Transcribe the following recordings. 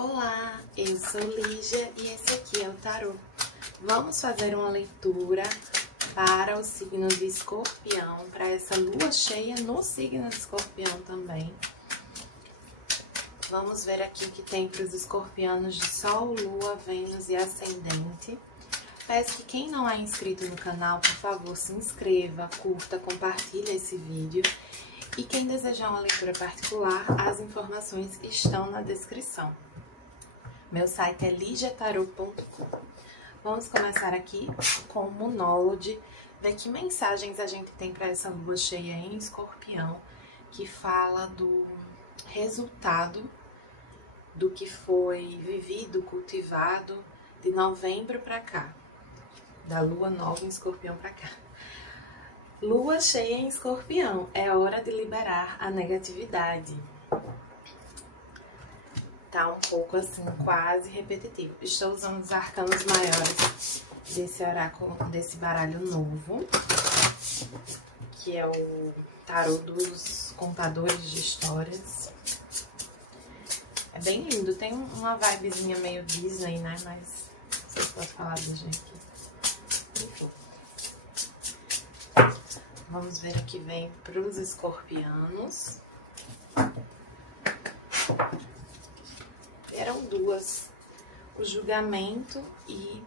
Olá, eu sou Lígia e esse aqui é o tarô. Vamos fazer uma leitura para o signo de Escorpião, para essa lua cheia no signo de Escorpião também. Vamos ver aqui o que tem para os escorpianos de Sol, Lua, Vênus e Ascendente. Peço que quem não é inscrito no canal, por favor, se inscreva, curta, compartilhe esse vídeo. E quem desejar uma leitura particular, as informações estão na descrição. Meu site é ligiatarot.com. Vamos começar aqui com o monólogo, ver que mensagens a gente tem para essa lua cheia em Escorpião, que fala do resultado do que foi vivido, cultivado de novembro para cá, da lua nova em Escorpião para cá. Lua cheia em Escorpião, é hora de liberar a negatividade. Tá um pouco assim, quase repetitivo. Estou usando os arcanos maiores desse oráculo, desse baralho novo, que é o tarô dos contadores de histórias. É bem lindo, tem uma vibezinha meio Disney, né? Mas não sei se posso falar Disney aqui. Enfim. Vamos ver o que vem para os escorpianos. Eram duas, o julgamento e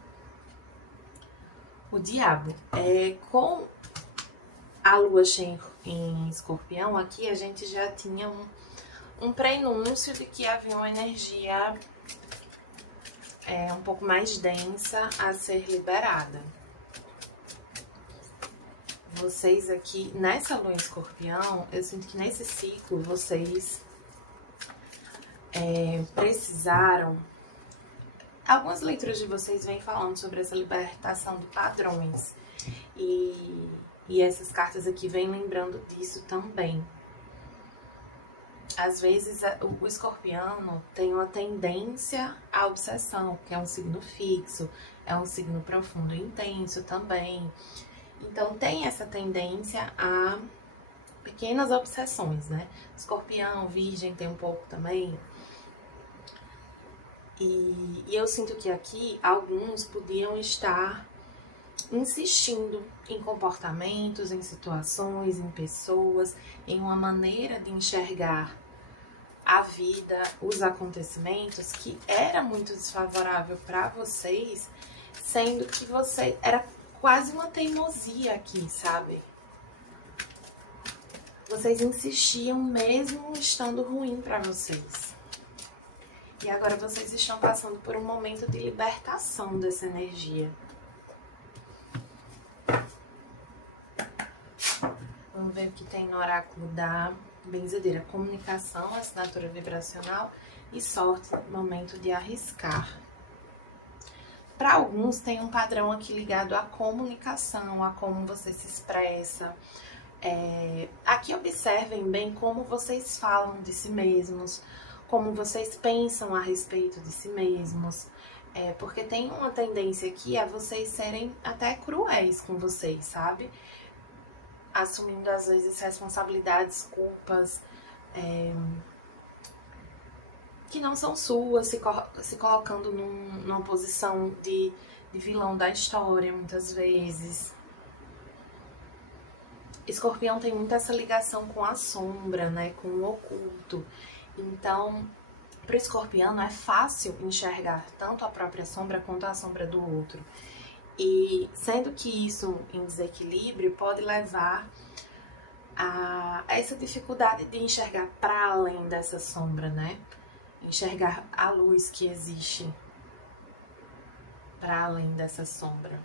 o diabo. Com a lua cheia em Escorpião, aqui a gente já tinha um prenúncio de que havia uma energia um pouco mais densa a ser liberada. Vocês aqui, nessa lua em Escorpião, eu sinto que nesse ciclo vocês precisaram... Algumas leituras de vocês vêm falando sobre essa libertação de padrões. E essas cartas aqui vêm lembrando disso também. Às vezes, o escorpiano tem uma tendência à obsessão, que é um signo fixo, é um signo profundo e intenso também. Então, tem essa tendência a pequenas obsessões, né? Escorpião, Virgem tem um pouco também. E eu sinto que aqui alguns podiam estar insistindo em comportamentos, em situações, em pessoas, em uma maneira de enxergar a vida, os acontecimentos, que era muito desfavorável para vocês, sendo que você era quase uma teimosia aqui, sabe? Vocês insistiam mesmo estando ruim para vocês. E agora vocês estão passando por um momento de libertação dessa energia. Vamos ver o que tem no oráculo da benzedeira. Comunicação, assinatura vibracional e sorte, momento de arriscar. Para alguns tem um padrão aqui ligado à comunicação, a como você se expressa. Aqui observem bem como vocês falam de si mesmos, como vocês pensam a respeito de si mesmos, porque tem uma tendência aqui a vocês serem até cruéis com vocês, sabe? Assumindo às vezes responsabilidades, culpas que não são suas, se colocando numa posição de vilão da história muitas vezes. Escorpião tem muito essa ligação com a sombra, né? Com o oculto. Então, para o escorpiano é fácil enxergar tanto a própria sombra quanto a sombra do outro. E sendo que isso em desequilíbrio pode levar a essa dificuldade de enxergar para além dessa sombra, né? Enxergar a luz que existe para além dessa sombra.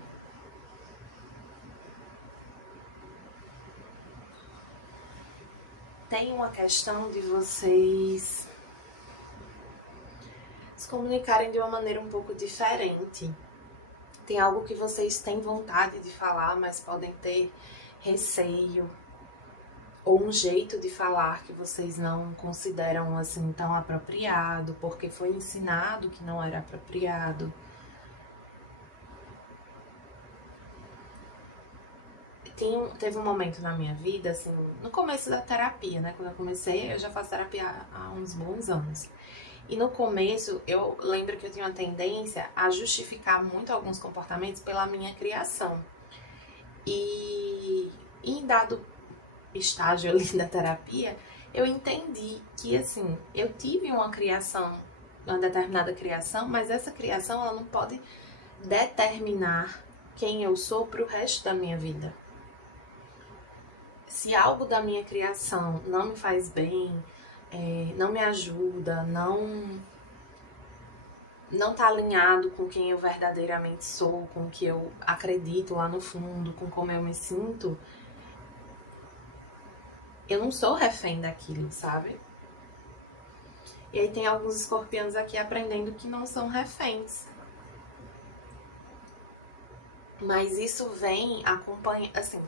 Tem uma questão de vocês se comunicarem de uma maneira um pouco diferente. Tem algo que vocês têm vontade de falar, mas podem ter receio. Ou um jeito de falar que vocês não consideram assim tão apropriado, porque foi ensinado que não era apropriado. Teve um momento na minha vida, assim, no começo da terapia, né? Quando eu comecei, eu já faço terapia há uns bons anos. E no começo, eu lembro que eu tinha uma tendência a justificar muito alguns comportamentos pela minha criação. E em dado estágio ali da terapia, eu entendi que, assim, eu tive uma criação, uma determinada criação, mas essa criação, ela não pode determinar quem eu sou pro resto da minha vida. Se algo da minha criação não me faz bem, não me ajuda, não tá alinhado com quem eu verdadeiramente sou, com o que eu acredito lá no fundo, com como eu me sinto, eu não sou refém daquilo, sabe? E aí tem alguns escorpianos aqui aprendendo que não são reféns. Mas isso vem acompanhando, assim,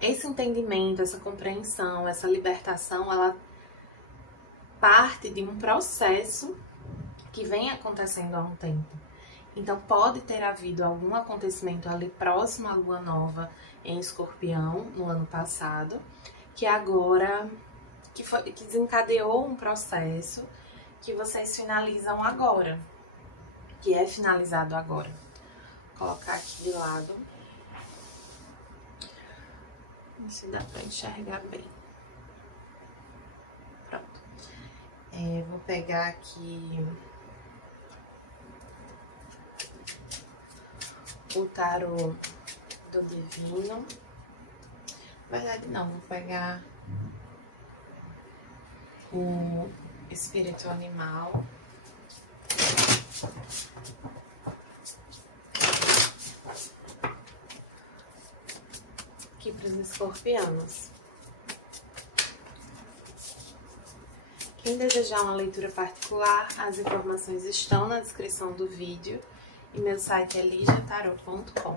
esse entendimento, essa compreensão, essa libertação, ela parte de um processo que vem acontecendo há um tempo. Então pode ter havido algum acontecimento ali próximo à lua nova em Escorpião no ano passado, que agora que desencadeou um processo que vocês finalizam agora, que é finalizado agora. Vou colocar aqui de lado. Não sei se dá pra enxergar bem. Pronto. Vou pegar aqui o tarô do divino. Na verdade não, vou pegar o espírito animal. Aqui para os escorpianos. Quem desejar uma leitura particular, as informações estão na descrição do vídeo e meu site é ligiatarot.com.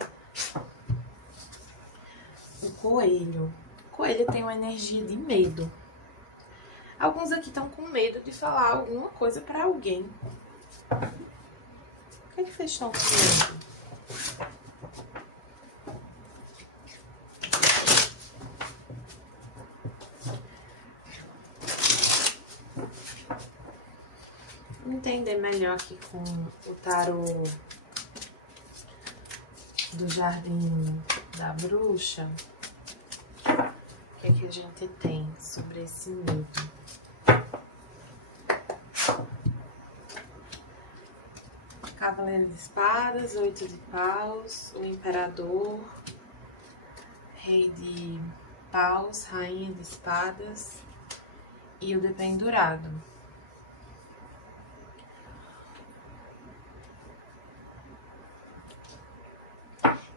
O coelho. O coelho tem uma energia de medo. Alguns aqui estão com medo de falar alguma coisa para alguém. O que é que vocês estão com medo? Vou entender melhor aqui com o tarô do Jardim da Bruxa. O que é que a gente tem sobre esse medo? Cavaleiro de Espadas, 8 de Paus, o Imperador, Rei de Paus, Rainha de Espadas e o Dependurado.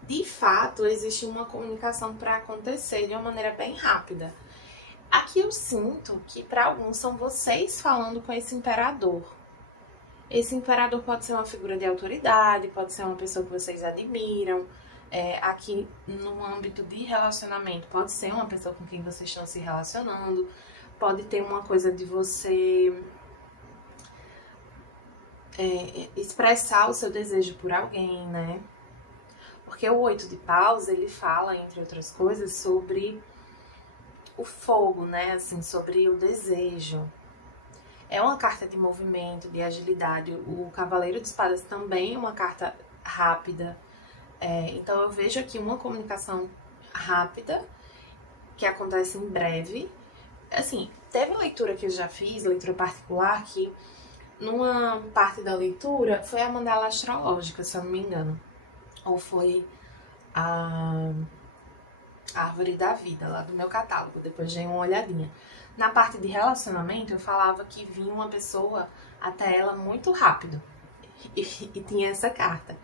De fato, existe uma comunicação para acontecer de uma maneira bem rápida. Aqui eu sinto que para alguns são vocês falando com esse imperador. Esse imperador pode ser uma figura de autoridade, pode ser uma pessoa que vocês admiram. Aqui no âmbito de relacionamento, pode ser uma pessoa com quem vocês estão se relacionando. Pode ter uma coisa de você expressar o seu desejo por alguém, né? Porque o 8 de Paus, ele fala, entre outras coisas, sobre o fogo, né? Assim, sobre o desejo. É uma carta de movimento, de agilidade. O Cavaleiro de Espadas também é uma carta rápida. Então eu vejo aqui uma comunicação rápida, que acontece em breve. Assim, teve leitura que eu já fiz, leitura particular, que numa parte da leitura foi a mandala astrológica, se eu não me engano. Ou foi a Árvore da Vida, lá do meu catálogo, depois dei uma olhadinha. Na parte de relacionamento, eu falava que vinha uma pessoa até ela muito rápido, e tinha essa carta.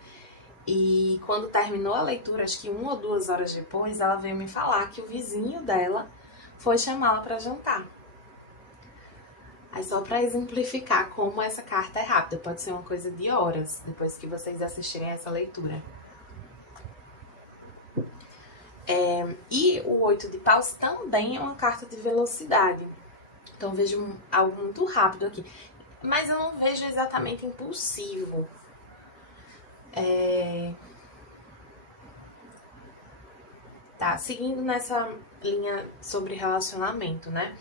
E quando terminou a leitura, acho que 1 ou 2 horas depois, ela veio me falar que o vizinho dela foi chamá-la para jantar. Aí só para exemplificar como essa carta é rápida, pode ser uma coisa de horas, depois que vocês assistirem essa leitura. E o 8 de Paus também é uma carta de velocidade. Então eu vejo algo muito rápido aqui. Mas eu não vejo exatamente impulsivo. Tá, seguindo nessa linha sobre relacionamento, né?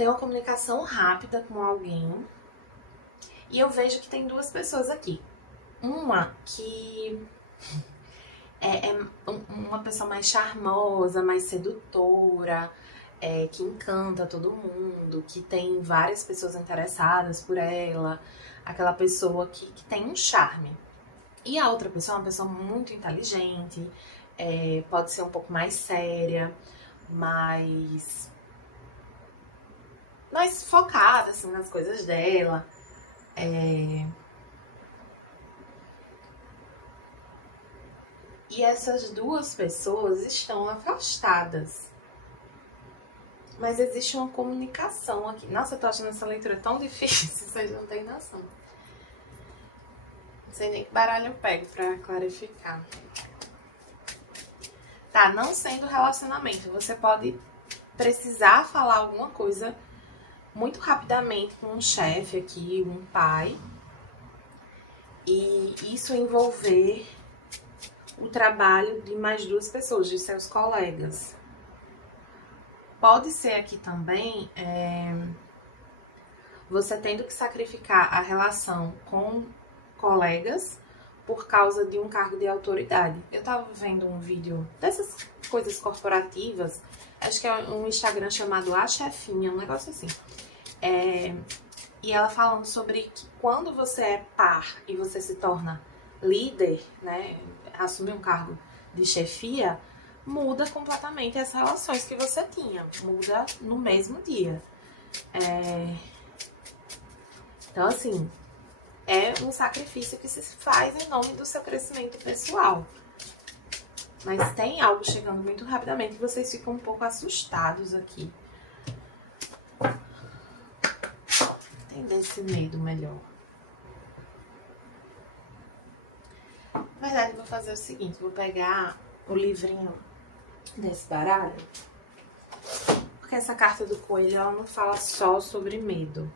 ter uma comunicação rápida com alguém. E eu vejo que tem duas pessoas aqui. Uma que é uma pessoa mais charmosa, mais sedutora, que encanta todo mundo, que tem várias pessoas interessadas por ela, aquela pessoa que tem um charme. E a outra pessoa é uma pessoa muito inteligente, pode ser um pouco mais séria, mais focada assim, nas coisas dela. E essas duas pessoas estão afastadas. Mas existe uma comunicação aqui. Nossa, eu tô achando essa leitura tão difícil, vocês não têm noção. Não sei nem que baralho eu pego pra clarificar. Tá, não sendo relacionamento, você pode precisar falar alguma coisa muito rapidamente com um chefe aqui, um pai. E isso envolver o trabalho de mais duas pessoas, de seus colegas. Pode ser aqui também você tendo que sacrificar a relação com colegas por causa de um cargo de autoridade. Eu tava vendo um vídeo dessas coisas corporativas, acho que é um Instagram chamado A Chefinha, um negócio assim. E ela falando sobre que quando você é par e você se torna líder, né, assume um cargo de chefia, muda completamente as relações que você tinha, muda no mesmo dia. Então, assim, é um sacrifício que se faz em nome do seu crescimento pessoal. Mas tem algo chegando muito rapidamente que vocês ficam um pouco assustados aqui. Entender esse medo melhor. Na verdade, eu vou fazer o seguinte, vou pegar o livrinho desse baralho, porque essa carta do coelho, ela não fala só sobre medo.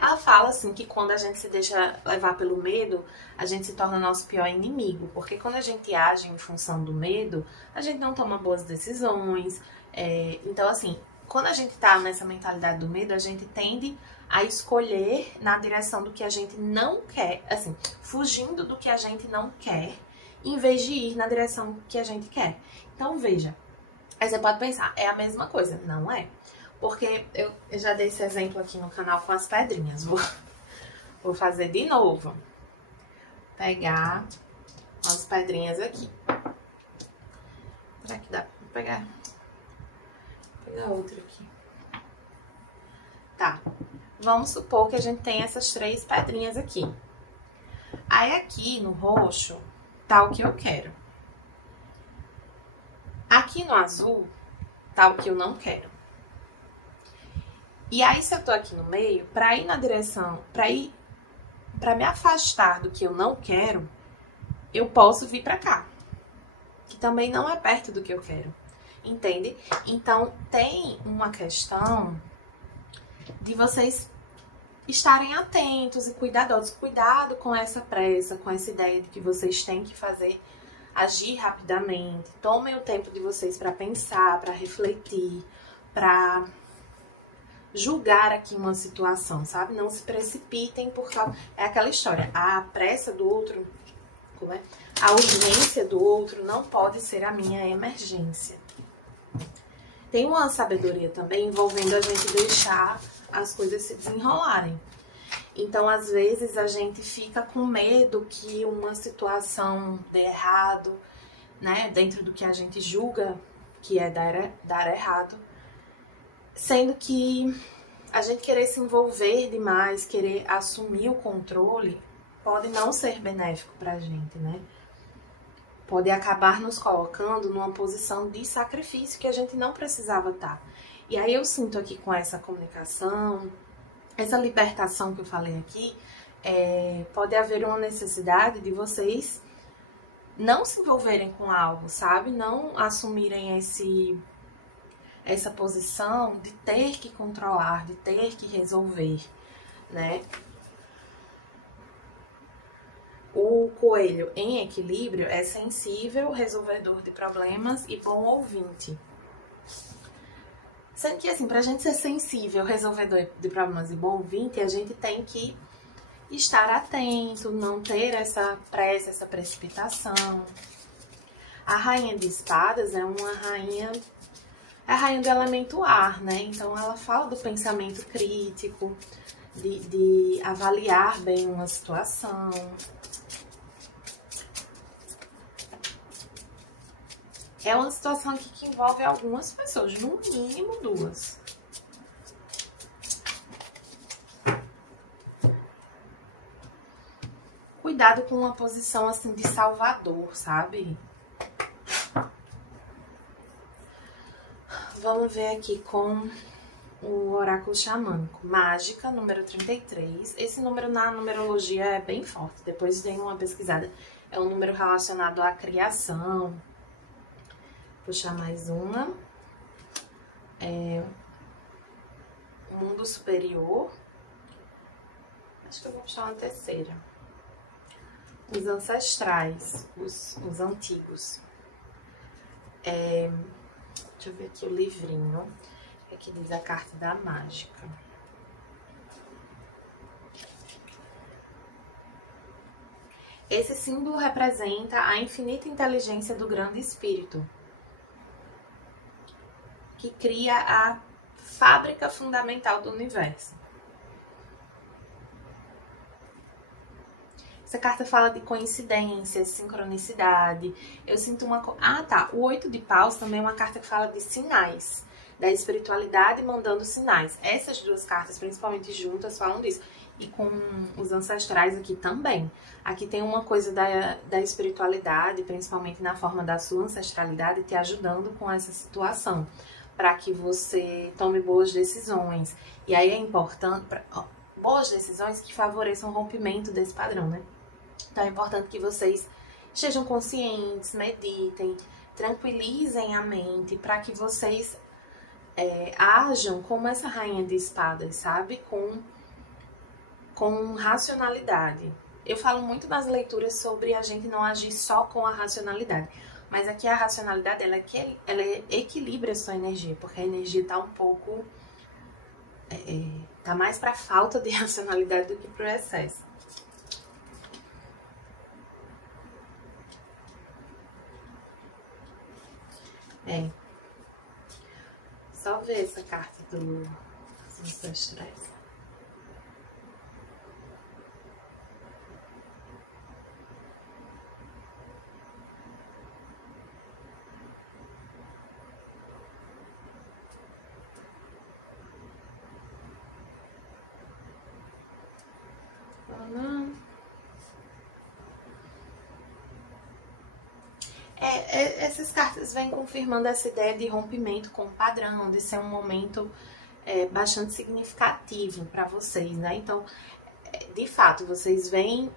Ela fala assim que quando a gente se deixa levar pelo medo, a gente se torna nosso pior inimigo. Porque quando a gente age em função do medo, a gente não toma boas decisões. Então, assim, quando a gente tá nessa mentalidade do medo, a gente tende a escolher na direção do que a gente não quer, assim, fugindo do que a gente não quer, em vez de ir na direção que a gente quer. Então, veja, aí você pode pensar, é a mesma coisa. Não é. Porque eu já dei esse exemplo aqui no canal com as pedrinhas. Vou fazer de novo. Pegar as pedrinhas aqui. Será que dá pra pegar? Vou pegar outra aqui. Tá. Vamos supor que a gente tem essas 3 pedrinhas aqui. Aí aqui no roxo tá o que eu quero. Aqui no azul tá o que eu não quero. E aí, se eu tô aqui no meio, pra ir na direção, pra me afastar do que eu não quero, eu posso vir pra cá, que também não é perto do que eu quero, entende? Então, tem uma questão de vocês estarem atentos e cuidadosos. Cuidado com essa pressa, com essa ideia de que vocês têm que agir rapidamente. Tomem o tempo de vocês pra pensar, pra refletir, pra julgar aqui uma situação, sabe? Não se precipitem por causa... É aquela história, a pressa do outro, a urgência do outro não pode ser a minha emergência. Tem uma sabedoria também envolvendo a gente deixar as coisas se desenrolarem. Então, às vezes, a gente fica com medo que uma situação dê errado, né? Dentro do que a gente julga que é dar errado. Sendo que a gente querer se envolver demais, querer assumir o controle, pode não ser benéfico pra gente, né? Pode acabar nos colocando numa posição de sacrifício que a gente não precisava estar. E aí eu sinto aqui com essa comunicação, essa libertação que eu falei aqui, pode haver uma necessidade de vocês não se envolverem com algo, sabe? Não assumirem essa posição de ter que controlar, de ter que resolver. né? O coelho em equilíbrio é sensível, resolvedor de problemas e bom ouvinte. Sendo que, assim, pra gente ser sensível, resolvedor de problemas e bom ouvinte, a gente tem que estar atento, não ter essa pressa, essa precipitação. A rainha de espadas é uma rainha, é a rainha do elemento ar, né? Então ela fala do pensamento crítico, de avaliar bem uma situação. É uma situação aqui que envolve algumas pessoas, no mínimo 2. Cuidado com uma posição assim de salvador, sabe? Vamos ver aqui com o oráculo xamânico. Mágica, número 33. Esse número na numerologia é bem forte, depois dei uma pesquisada. É um número relacionado à criação. Puxar mais uma. Mundo superior. Acho que eu vou puxar uma terceira. Os ancestrais, os antigos. Deixa eu ver aqui o livrinho. Aqui diz a carta da mágica. Esse símbolo representa a infinita inteligência do grande espírito, que cria a fábrica fundamental do universo. Essa carta fala de coincidências, sincronicidade. Eu sinto uma... Ah, tá. O 8 de paus também é uma carta que fala de sinais, da espiritualidade mandando sinais. Essas duas cartas, principalmente juntas, falam disso. E com os ancestrais aqui também. Aqui tem uma coisa da espiritualidade, principalmente na forma da sua ancestralidade, te ajudando com essa situação, para que você tome boas decisões. E aí é importante, boas decisões que favoreçam o rompimento desse padrão, né? Então é importante que vocês estejam conscientes, meditem, tranquilizem a mente, para que vocês ajam como essa rainha de espadas, sabe? Com racionalidade. Eu falo muito nas leituras sobre a gente não agir só com a racionalidade. Mas aqui a racionalidade, ela equilibra a sua energia, porque a energia tá um pouco... tá mais pra falta de racionalidade do que pro excesso. Só ver essa carta dos ancestrais. Essas cartas vêm confirmando essa ideia de rompimento com o padrão, de ser um momento bastante significativo para vocês, né? Então, de fato, vocês vêm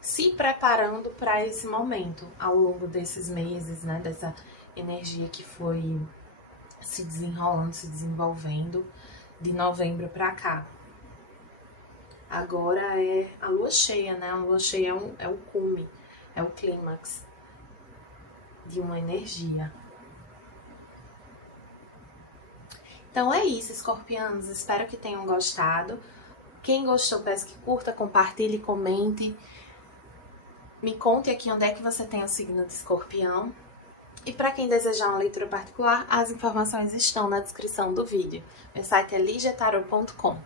se preparando para esse momento ao longo desses meses, né? Dessa energia que foi se desenrolando, se desenvolvendo de novembro para cá. Agora é a lua cheia, né? A lua cheia é o cume, é o clímax de uma energia. Então é isso, escorpianos. Espero que tenham gostado. Quem gostou, peço que curta, compartilhe, comente. Me conte aqui onde é que você tem o signo de escorpião. E para quem desejar uma leitura particular, as informações estão na descrição do vídeo. Meu site é ligiatarot.com.